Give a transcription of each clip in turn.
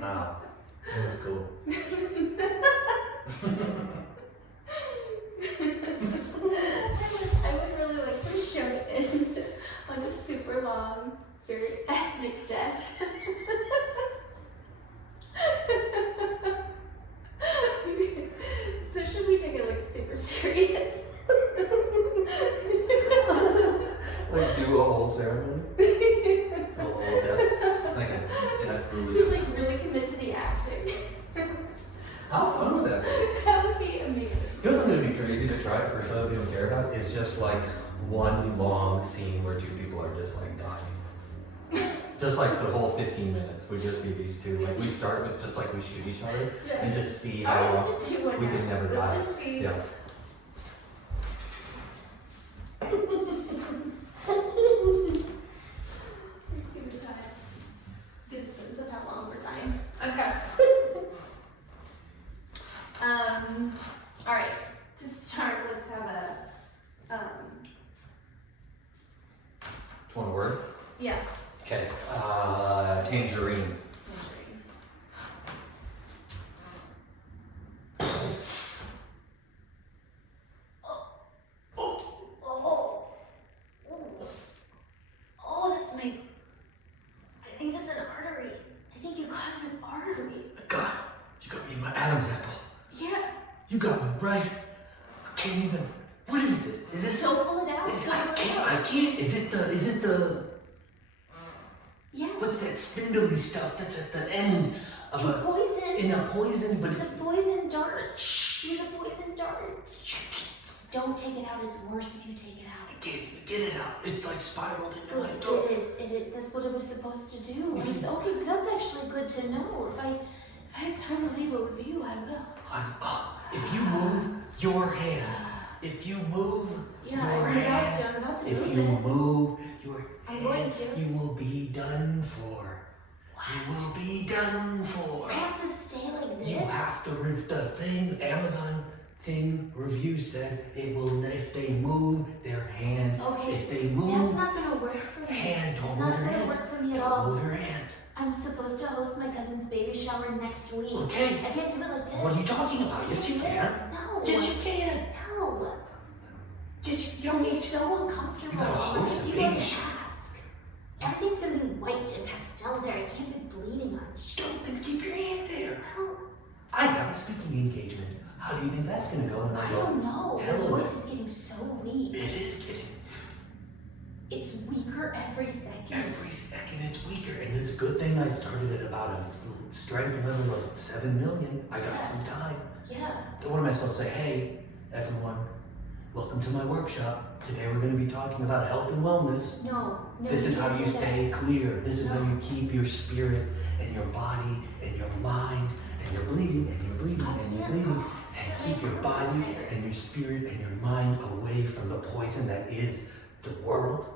Wow, that was cool. I would really like for the show to end on a super long, very epic death. Especially if we take it like super serious. Like do a whole ceremony? A whole death, like a death release. Just like really commit to the acting. How fun would that be? That would be amazing. You know something that would be crazy to try for a show that people care about? Is just like one long scene where two people are just like dying. Just like the whole 15 minutes would just be these two. Like we start with just like we shoot each other and just see how Alright, let's just do one we now. can never die. Let's just see. Yeah. Let's see the time. Get a sense of how long we're dying. Okay. Alright. To start, let's have a It's one word. yeah. Okay. Tangerine. Oh, that's my. I think that's an artery. I think you got an artery. God, you got me in my Adam's apple. Yeah. You got me right. I can't even. What is this? Is this? Don't pull it out. I can't. Is it the? Yeah. What's that spindly stuff that's at the end of In poison. in a poison? But It's a poison dart. Use a poison dart. Don't take it out. It's worse if you take it out. I can't even get it out. It's like spiraled into my throat. It is. That's what it was supposed to do. It's okay. That's actually good to know. If I have time to leave a review, I will. If you move your hand, if you move Yeah, your I'm hand, about to if move you it. move your I'm going hand, to. you will be done for. You will be done for. I have to stay like this. You have to the thing, Amazon thing review said it will, if they move their hand, Okay. if they move That's not gonna work for me. hand, don't It's move not your gonna hand. work for me at Don't all. move your hand. I'm supposed to host my cousin's baby shower next week. Okay. I can't do it like this. What are you talking about? Yes, you can. No. Yes, you can. No. Yes, you don't This need is so uncomfortable. You gotta host a You baby gotta shower. ask. Everything's gonna be white and pastel there. I can't be bleeding on shit. Don't then keep your hand there. Well, I have a speaking engagement. How do you think that's gonna go when I I go? don't know. Your Hello. voice is getting so weak. It is getting It's weaker every second. every second it's weaker, and it's a good thing I started at about a strength level of 7 million. I got some time. Yeah. So what am I supposed to say? Hey, everyone, welcome to my workshop. Today we're going to be talking about health and wellness. No. This is how you can't say stay clear. This is how you keep your spirit and your body and your mind, and you're bleeding and you're bleeding and you're bleeding, and keep your body and your spirit and your mind away from the poison that is the world.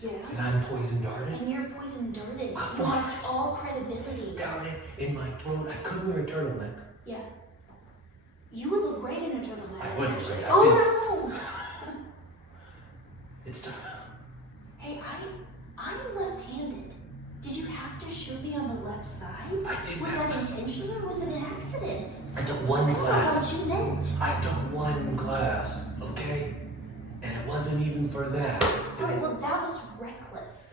Yeah. And I'm poison darted. And you're poison darted. I You lost all credibility. Darted in my throat. I could wear a turtleneck. Yeah. You would look great in a turtleneck. I would look actually. great. Oh no! It's time. Hey, I'm left-handed. Did you have to shoot me on the left side? I did Was that. that intentional or was it an accident? I took one I don't know glass. what you meant. I took one glass, okay? And it wasn't even for that. Alright, well that was reckless.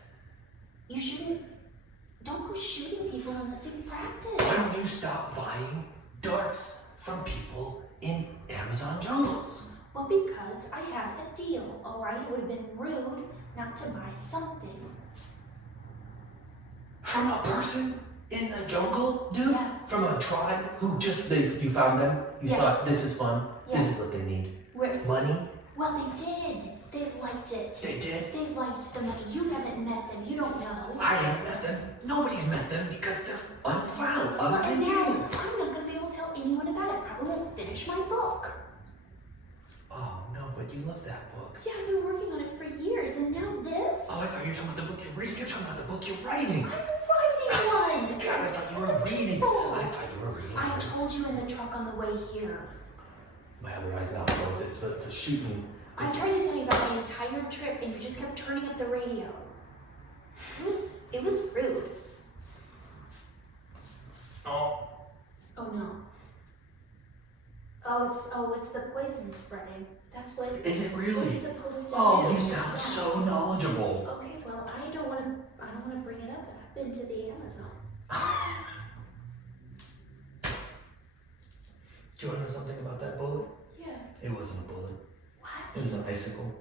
You shouldn't. Don't go shooting people unless you practice. Why don't you stop buying darts from people in Amazon jungles? Well, because I had a deal, alright? It would have been rude not to buy something. From a person in the jungle, dude? Yeah. From a tribe who just, you found them? You Yeah. thought, this is fun, Yeah. this is what they need. Where? Money? Well, they did. They liked it. They did? They liked the money. You haven't met them. You don't know. I haven't met them. Nobody's met them because they're unfound other Well, than and now you. I'm not going to be able to tell anyone about it. Probably won't finish my book. Oh, no, but you love that book. Yeah, I've been working on it for years, and now this. Oh, I thought you were talking about the book you're reading. You're talking about the book you're writing. I'm writing one. God, I thought you were reading. I thought you were reading. I told you in the truck on the way here. My other eye's not closed. It's a shooting I tried to tell you about my entire trip and you just kept turning up the radio. It was rude. Oh. Oh no. Oh, it's the poison spreading. That's what Is it really? it's supposed to do. Oh, you sound so knowledgeable. Okay, well, I don't want to bring it up, but I've been to the Amazon. Do you want to know something about that bullet? Yeah. It wasn't a bullet. What? It was an icicle.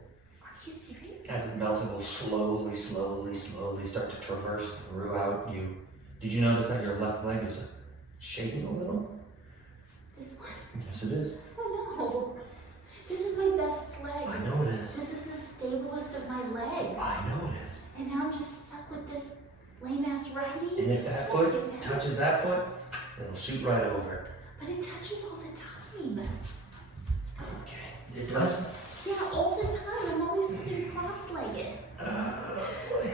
Are you serious? As it melts, it will slowly start to traverse throughout you. Did you notice that your left leg is shaking a little? This one? Yes, it is. Oh no. This is my best leg. I know it is. This is the stablest of my legs. I know it is. And now I'm just stuck with this lame ass righty. And if that foot touches that foot, it'll shoot right over it. But it touches all the time. Okay. It does? Yeah, all the time. I'm always sitting cross-legged. Boy.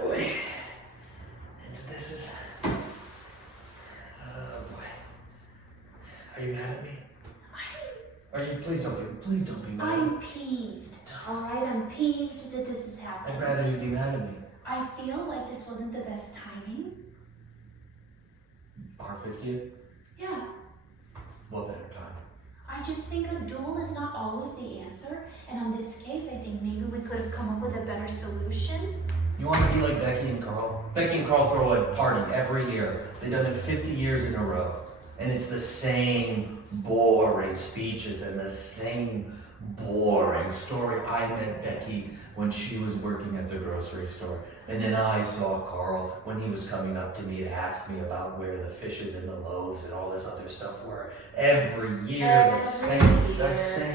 Boy. And this is... boy. Are you mad at me? Are you? Please don't be mad. I'm peeved. Alright, I'm peeved that this has happened. I'd rather you be mad at me. I feel like this wasn't the best timing. Our 50th? Yeah. What better time? I just think a duel is not always the answer. And on this case, I think maybe we could have come up with a better solution. You want to be like Becky and Carl? Becky and Carl throw a party every year. They've done it 50 years in a row. And it's the same boring speeches and the same boring story. I met Becky when she was working at the grocery store. And then I saw Carl when he was coming up to me to ask me about where the fishes and the loaves and all this other stuff were. Every year, the same.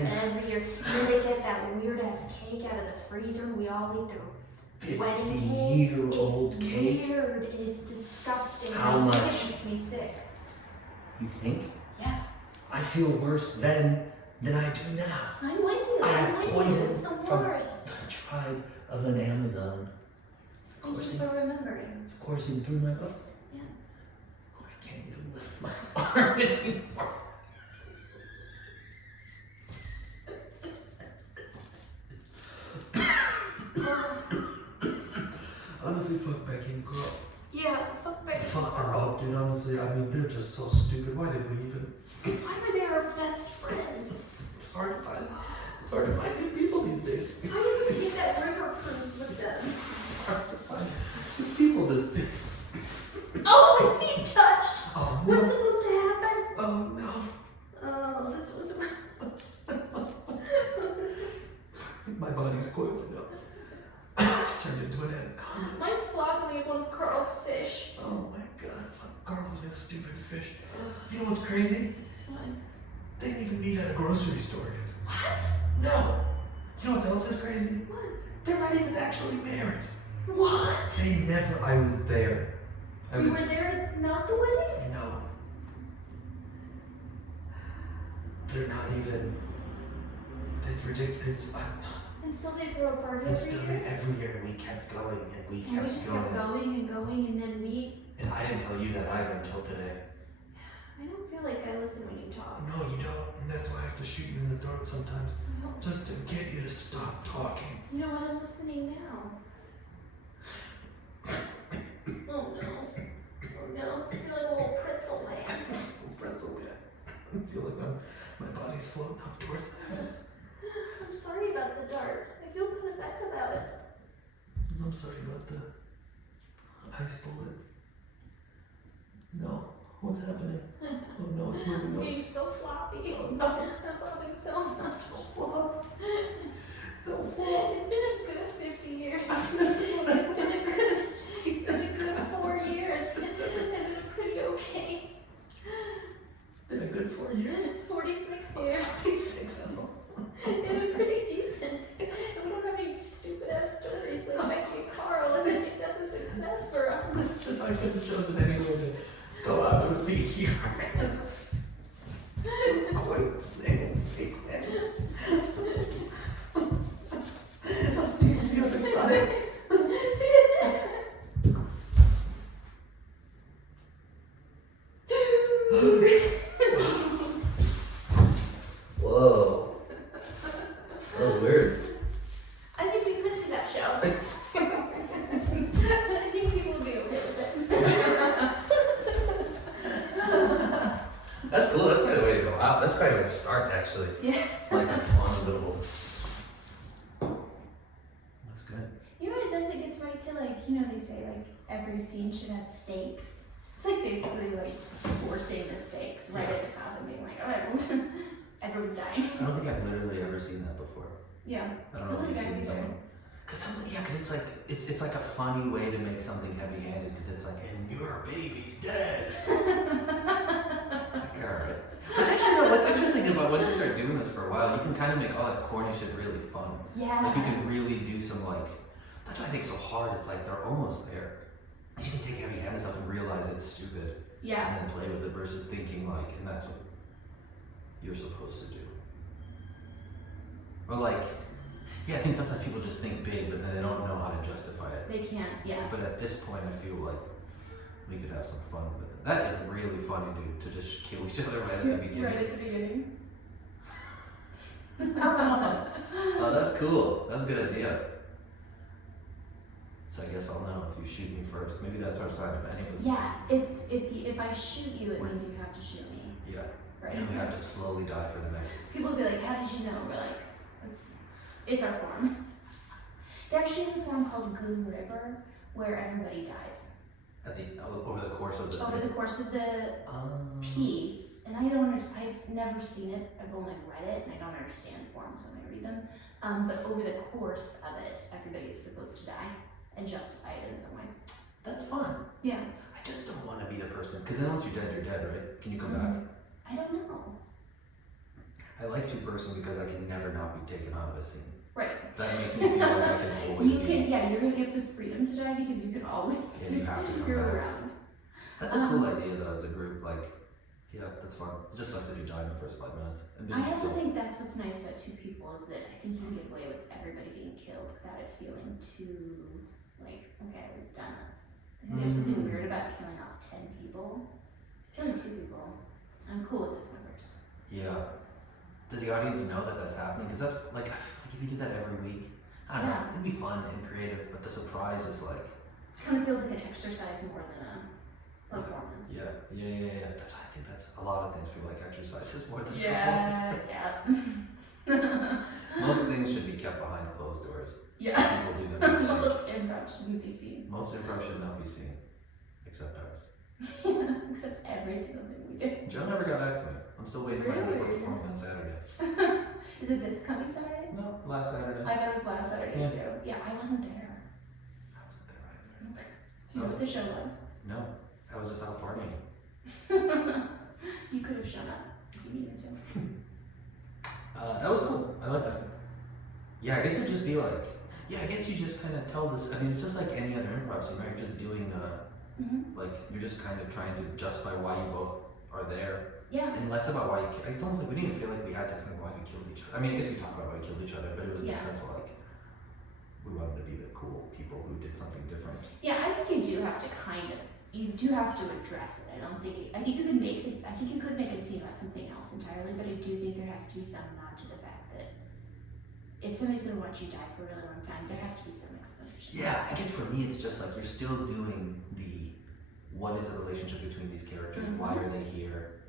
Every year. And then they get that weird ass cake out of the freezer we all eat through. Wedding cake. 50-year-old cake. It's weird and it's disgusting. How I think much? It makes me sick. You think? Yeah. I feel worse then than I do now. I'm with you. I I'm have with you. poison It's the from worst. the tribe of an Amazon. Thank you for remembering. Coursing through my left. Yeah. Oh, I can't even lift my arm anymore. Honestly, fuck Becky and Carl. Yeah, fuck Becky. Fuck them both, dude. Honestly, I mean, they're just so stupid. Why did we even? Why were they our best friends? It's hard to find new people these days. Why did we take that river cruise with them? It's hard to find new people these days. Oh, my feet touched! Oh no. What's supposed to happen? Oh no. Oh, this one's My body's coiling up. Turned into an anaconda. Mine's flopping in one of Carl's fish. Oh my god, fuck Carl and his stupid fish. You know what's crazy? What? They didn't even meet at a grocery store. What? No. You know what else is crazy? What? They're not even actually married. What? They never, I was there. You were there at not the wedding? No. They're not even, it's ridiculous. And still they throw a party And every still, year? every year we kept going and we And we kept just going. kept going and going and then we... And I didn't tell you that either until today. I don't feel like I listen when you talk. No, you don't. And that's why I have to shoot you in the throat sometimes. No. Just to get you to stop talking. You know what? I'm listening now. Oh no. Oh no. You're like a little pretzel man. Pretzel, yeah. I feel like my body's floating up towards the heavens. I'm sorry about the dart. I feel kind of bad about it. I'm sorry about the ice bullet. No. What's happening? Oh no, it's moving I'm up. being so floppy. Oh, no. I'm flopping so much. Don't flop. Don't flop. It's been a good 50 years. It's been a good 4 years. It's been pretty okay. Been a good 4 years. 46 years. 46, I know. It's been pretty decent. And we don't have any stupid ass stories like Becky and Carl, and I think that's a success for us. If I could have chosen anyone to go out, it would be here. Quite snails. actually. Yeah. Like a fun little. That's good. You know what it does? It gets right to like, you know, they say like every scene should have stakes. It's like basically like forcing the stakes right at the top and being like, all right, well, everyone's dying. I don't think I've literally ever seen that before. Yeah. I don't know if you've seen someone. Cause it's like it's like a funny way to make something heavy-handed. Cause it's like, and your baby's dead. It's like, all right. Which actually, no, what's interesting about once you start doing this for a while, you can kind of make all that corny shit really fun. Yeah. Like you can really do some like. That's why I think it's so hard. It's like they're almost there. You can take heavy-handed stuff and realize it's stupid. Yeah. And then play with it versus thinking like, and that's what you're supposed to do. Or like, yeah, I think sometimes people just think big, but then they don't know how to justify it. They can't, yeah. But at this point, I feel like we could have some fun with it. That is really funny, dude, to just kill each other right at the beginning. Right at the beginning. Oh, that's cool. That's a good idea. So I guess I'll know if you shoot me first. Maybe that's our sign if any of us. Yeah, if I shoot you, it means you have to shoot me. Yeah. Right. And we have to slowly die for the next. People will be like, how did you know? We're like, it's our form. There actually is a form called Goon River where everybody dies. At the over the course of the. Over the course of the piece, and I don't understand. I've never seen it. I've only read it, and I don't understand forms when I read them. But over the course of it, everybody is supposed to die and justify it in some way. That's fun. Yeah. I just don't want to be the person, because then once you're dead, right? Can you come back? I don't know. I like two-person because I can never not be taken out of a scene. Right. That makes me feel like I can always You can, yeah, you're gonna give the freedom to die because you can always Yeah, you have to come you're back. around. That's a cool idea though, as a group, like, yeah, that's fun. It just sucks if you die in the first 5 minutes. And I also think that's what's nice about two people is that I think you can get away with everybody being killed without it feeling too, like, okay, we've done this. I think there's something weird about killing off 10 people. Killing 2 people, I'm cool with those numbers. Yeah. Does the audience know that that's happening? Because that's, like, I feel like if you did that every week, I don't know, it'd be fun and creative, but the surprise is like. Kind of feels like an exercise more than a performance. Yeah. That's why I think that's a lot of things feel like exercises more than performance. Yeah. Most things should be kept behind closed doors. Yeah. People do them. Most improv shouldn't be seen. Most improv should not be seen, except ours. Except every single thing we do. Joe never got back to me. I'm still waiting for him to perform on Saturday. Is it this coming Saturday? No, last Saturday. I thought it was last Saturday too. Yeah, I wasn't there. I wasn't there either. Do you know what the show was? No, I was just out partying. You could have shown up if you needed to. That was cool. I like that. Yeah, I guess it'd just be like, I guess you just kind of tell this. I mean, it's just like any other improv scene, right? You're just doing, like, you're just kind of trying to justify why you both are there. Yeah. And less about why you. It's almost like we didn't even feel like we had to explain why we killed each other. I mean, I guess we talked about why we killed each other, but it was because like we wanted to be the cool people who did something different. Yeah, I think you do have to address it. I don't think I think you could make this. I think you could make a scene about something else entirely, but I do think there has to be some nod to the fact that if somebody's gonna watch you die for a really long time, there has to be some explanation. Yeah, I guess for me it's just like you're still doing the what is the relationship between these characters? Why are they here?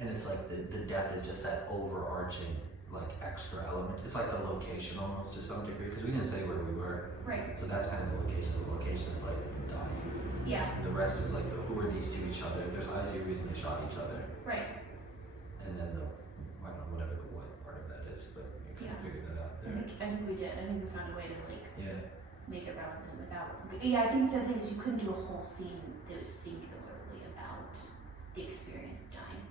And it's like the death is just that overarching like extra element. It's like the location almost to some degree because we didn't say where we were. Right. So that's kind of the location. The location is like dying. Yeah. And the rest is like who are these to each other? There's obviously a reason they shot each other. Right. And then I don't know, whatever the what part of that is, but you can figure that out there. I think we did. I think we found a way to like make it relevant without. Yeah, I think the other thing is you couldn't do a whole scene that was singularly about the experience of dying.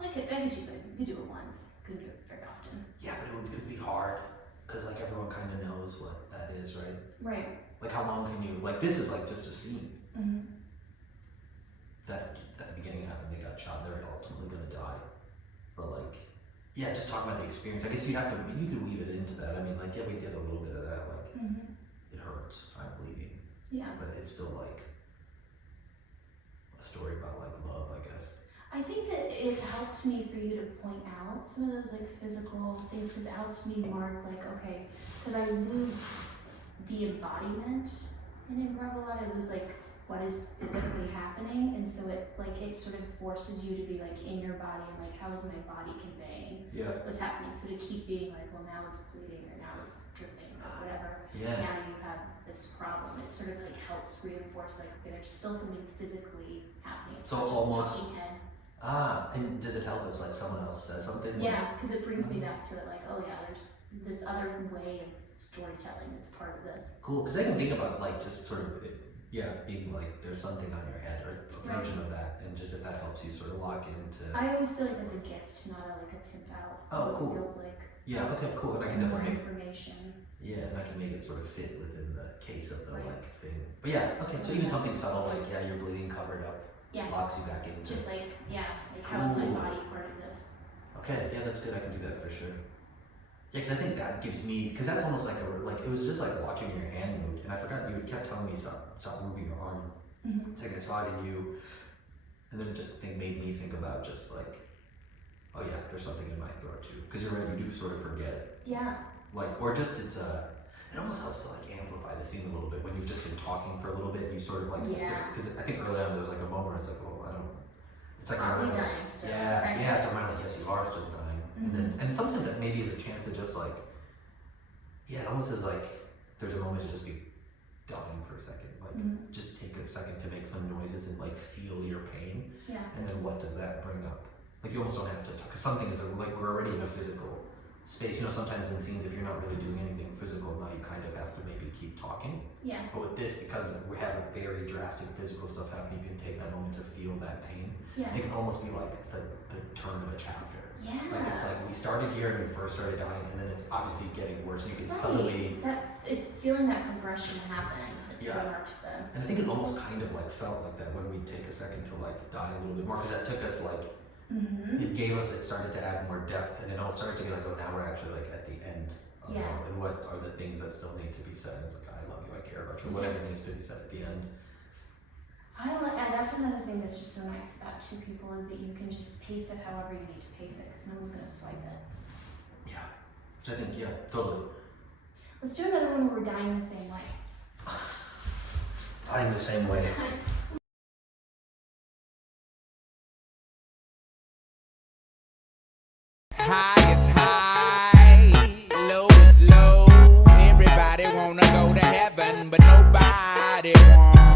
Like I guess you could do it once. Couldn't do it very often. Yeah, but it would be hard because like everyone kind of knows what that is, right? Right. Like how long can you like this is like just a scene. That at the beginning happened, they got shot, they're ultimately gonna die. But like, yeah, just talk about the experience. I guess you could weave it into that. I mean, like, yeah, we did a little bit of that. Like, it hurts, I'm bleeding. Yeah. But it's still like a story about like love, I guess. I think that it helped me for you to point out some of those like physical things because it helped me mark like because I lose the embodiment in improv a lot. I lose like what is physically happening, and so it sort of forces you to be like in your body and like, how is my body conveying what's happening? So to keep being like, well, now it's bleeding or now it's dripping or whatever. Now you have this problem. It sort of like helps reinforce like, okay, there's still something physically happening. It's So not just almost talking head. And does it help if like someone else says something? Yeah, because it brings me back to like, oh yeah, there's this other way of storytelling that's part of this. Cool, because I can think about like just sort of being like there's something on your head or a version of that, and just if that helps you sort of lock into. I always feel like that's a gift, not like a pimp out. Oh, it cool. Feels like Okay, cool, and I can more definitely information. and I can make it sort of fit within the case of the like thing. But okay, so even something subtle like you're bleeding covered up locks you back into. Just like how is my body part of this? Okay, that's good. I can do that for sure. Yeah, because I think that gives me, because that's almost like it was just like watching your hand move, and I forgot you kept telling me stop moving your arm. It's like I saw it in you, and then it just made me think about just like, oh yeah, there's something in my throat too. Because you're right, you do sort of forget. Yeah. Like, or just it almost helps to like amplify the scene a little bit when you've just been talking for a little bit. And you sort of like, because I think early on there was like a moment where it's like, oh, I don't. It's like are we dying still? It's a reminder like, yes, you are still dying. And sometimes that maybe is a chance to just like, it almost is like there's a moment to just be dying for a second, like just take a second to make some noises and like feel your pain, and then what does that bring up? Like you almost don't have to talk, because something is like we're already in a physical space. Sometimes in scenes if you're not really doing anything physical, now you kind of have to maybe keep talking. But with this, because we have a very drastic physical stuff happening, you can take that moment to feel that pain. It can almost be like the turn of a chapter. Like it's like we started here and we first started dying, and then it's obviously getting worse. And you can suddenly it's feeling that progression happen. It's what marks the. And I think it almost kind of like felt like that when we take a second to like die a little bit more, because that took us like it started to add more depth, and it all started to be like, oh, now we're actually like at the end of and what are the things that still need to be said? It's like, I love you, I care about you, whatever needs to be said at the end. That's another thing that's just so nice about two people is that you can just pace it however you need to pace it, because no one's going to swipe it. Which I think, totally. Let's do another one where we're dying the same way. Dying the same way. High is high, low is low. Everybody wanna go to heaven, but nobody wants.